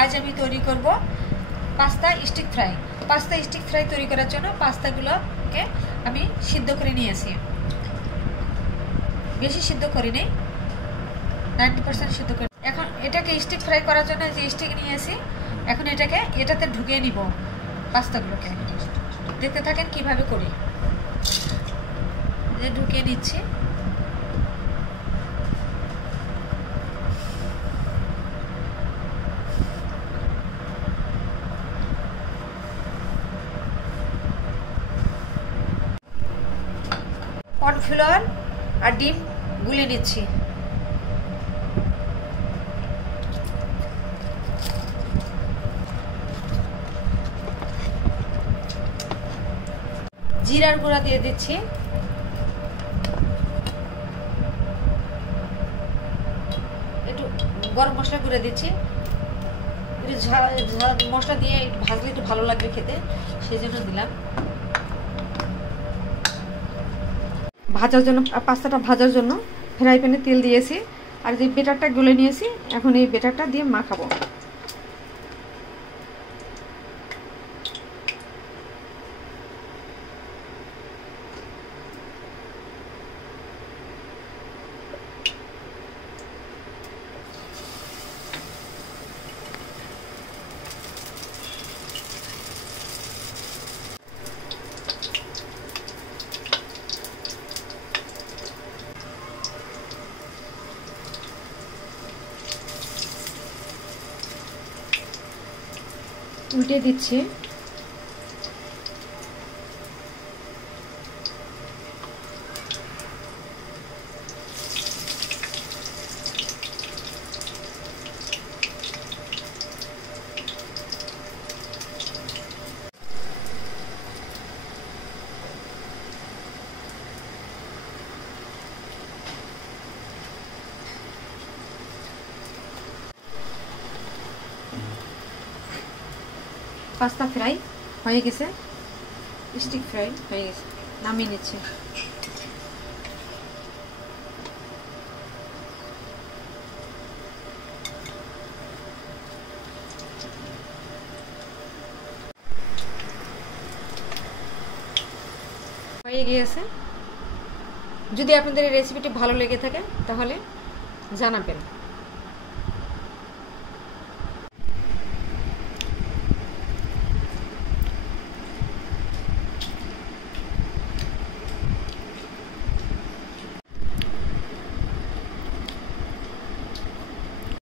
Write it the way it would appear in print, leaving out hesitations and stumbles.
আজ আমি তৈরি করব pasta stick fry. Pasta stick fry তৈরি করার জন্য পাস্তাগুলোকে আমি সিদ্ধ করে নিয়েছি। বেশি সিদ্ধ করি নেই, 90% সিদ্ধ করে। এখন এটাকে স্টিক ফ্রাই করার জন্য যে স্টিক নিয়েছি, এখন এটাতে ঢুকিয়ে নিব পাস্তাগুলোকে। দেখতে থাকেন কিভাবে করি। ঢুকিয়ে নিচ্ছি। কর্নফ্লাওয়ার আর ডিম গুলে নিচ্ছি। জিরার গুঁড়া দিয়ে দিচ্ছি। একটু গরম মশলা গুঁড়া দিচ্ছি। একটু মশলা দিয়ে ভাজলে একটু ভালো লাগবে খেতে, সেই জন্য দিলাম। ভাজার জন্য, পাস্তাটা ভাজার জন্য ফ্রাই প্যানে তেল দিয়েছি। আর যে বেটারটা গুলে নিয়েছি, এখন এই বেটারটা দিয়ে মাখাবো। উল্টে দিচ্ছি। পাস্তা ফ্রাই হয়ে গেছে, স্টিক ফ্রাই হয়ে গেছে, নামিয়ে নিচ্ছি। হয়ে গিয়েছে। যদি আপনাদের এই রেসিপিটি ভালো লেগে থাকে তাহলে জানাবেন।